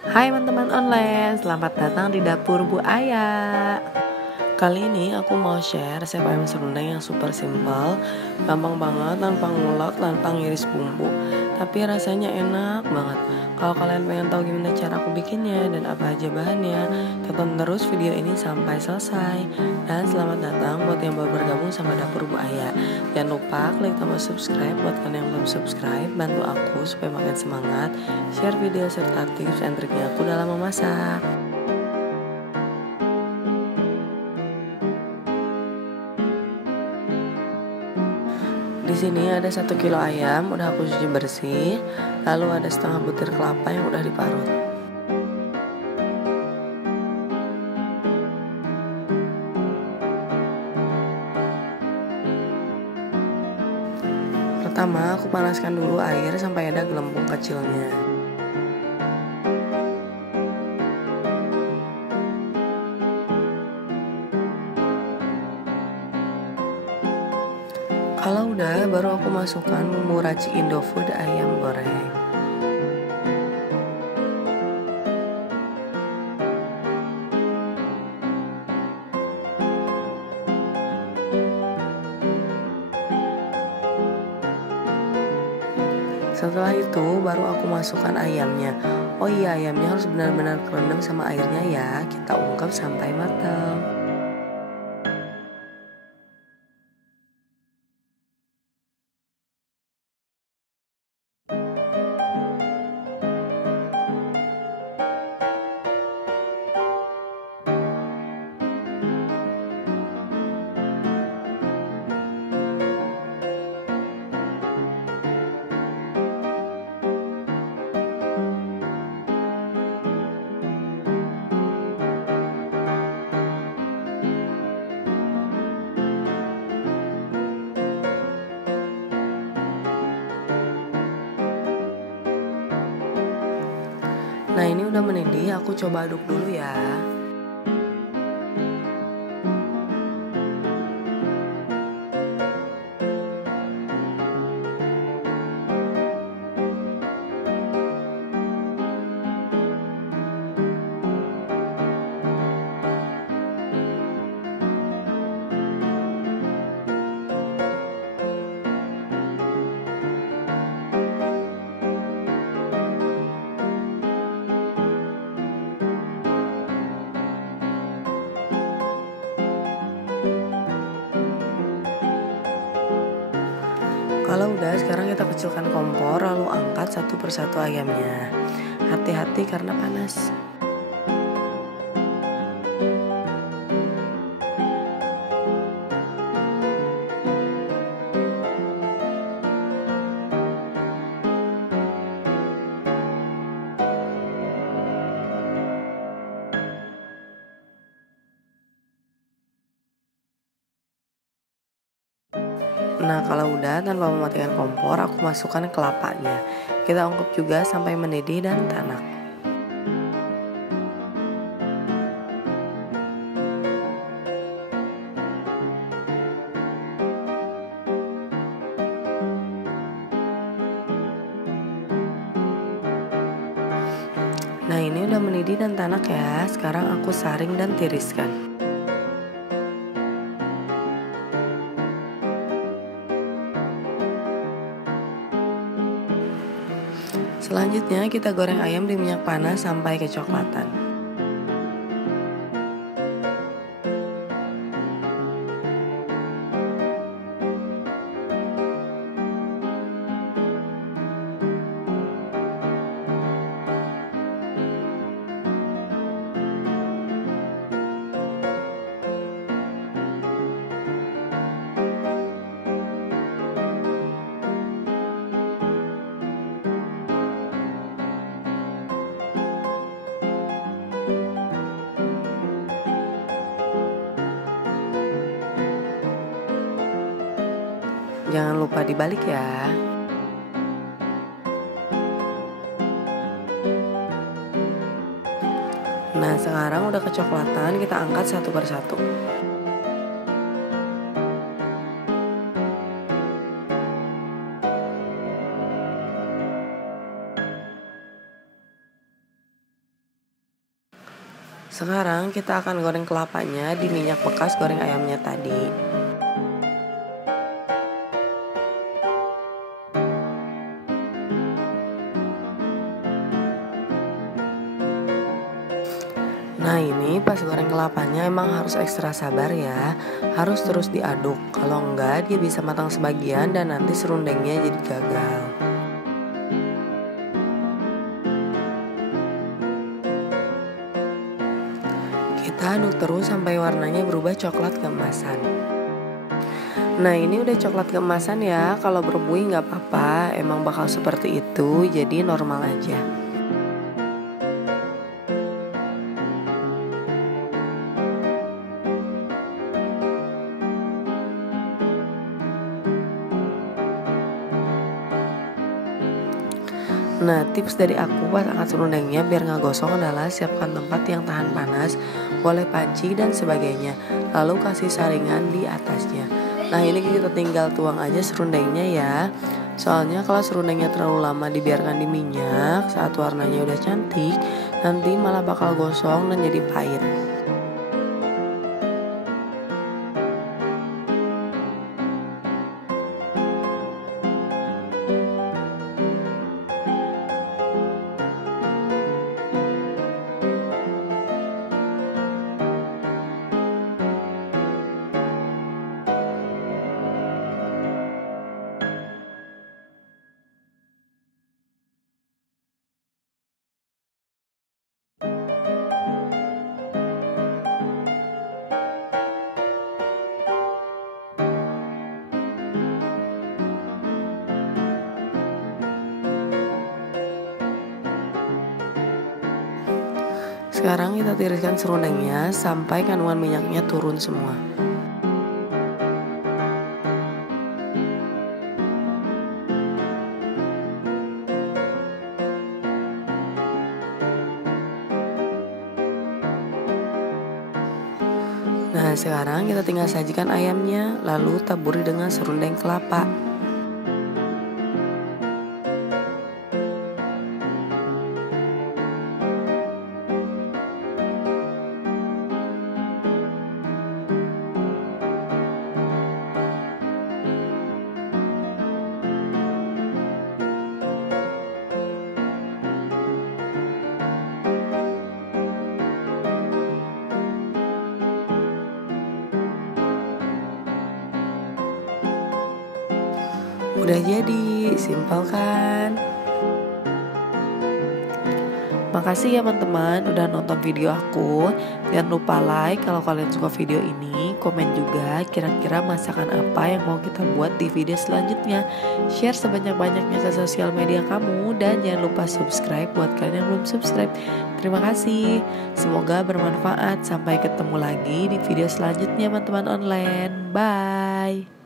Hai teman-teman online, selamat datang di dapur Bu Aya. Kali ini aku mau share resep ayam serundeng yang super simple, gampang banget tanpa ngulek, tanpa ngiris bumbu, tapi rasanya enak banget. Kalau kalian pengen tahu gimana cara aku bikinnya dan apa aja bahannya, tonton terus video ini sampai selesai. Dan selamat datang buat yang baru bergabung sama dapur Bu Aya. Jangan lupa klik tombol subscribe buat kalian yang belum subscribe, bantu aku supaya makin semangat, share video serta tips and triknya aku dalam memasak. Di sini ada 1 kilo ayam, udah aku cuci bersih. Lalu ada setengah butir kelapa yang udah diparut. Pertama, aku panaskan dulu air sampai ada gelembung kecilnya. Kalau udah, baru aku masukkan bumbu racik Indofood ayam goreng. Setelah itu baru aku masukkan ayamnya. Oh iya, ayamnya harus benar-benar kerendam sama airnya ya. Kita ungkep sampai matang. Nah, ini udah mendidih, aku coba aduk dulu ya. Kalau udah, sekarang kita kecilkan kompor lalu angkat satu persatu ayamnya. Hati-hati karena panas. Nah, kalau udah, tanpa mematikan kompor, aku masukkan kelapanya. Kita ungkep juga sampai mendidih dan tanak. Nah, ini udah mendidih dan tanak ya. Sekarang aku saring dan tiriskan. Selanjutnya kita goreng ayam di minyak panas sampai kecoklatan. Jangan lupa dibalik ya. Nah, sekarang udah kecoklatan, kita angkat satu persatu. Sekarang kita akan goreng kelapanya di minyak bekas goreng ayamnya tadi. Nah ini pas goreng kelapanya emang harus ekstra sabar ya. Harus terus diaduk. Kalau enggak dia bisa matang sebagian dan nanti serundengnya jadi gagal. Kita aduk terus sampai warnanya berubah coklat keemasan. Nah ini udah coklat keemasan ya. Kalau berbuih nggak apa-apa, emang bakal seperti itu, jadi normal aja. Nah tips dari aku pas angkat serundengnya biar nggak gosong adalah siapkan tempat yang tahan panas, boleh panci dan sebagainya. Lalu kasih saringan di atasnya. Nah ini kita tinggal tuang aja serundengnya ya. Soalnya kalau serundengnya terlalu lama dibiarkan di minyak, saat warnanya udah cantik, nanti malah bakal gosong dan jadi pahit. Sekarang kita tiriskan serundengnya sampai kandungan minyaknya turun semua. Nah sekarang kita tinggal sajikan ayamnya, lalu taburi dengan serundeng kelapa. Udah jadi, simpel kan? Makasih ya teman-teman udah nonton video aku. Jangan lupa like kalau kalian suka video ini. Komen juga kira-kira masakan apa yang mau kita buat di video selanjutnya. Share sebanyak-banyaknya ke sosial media kamu. Dan jangan lupa subscribe buat kalian yang belum subscribe. Terima kasih. Semoga bermanfaat. Sampai ketemu lagi di video selanjutnya teman-teman online. Bye.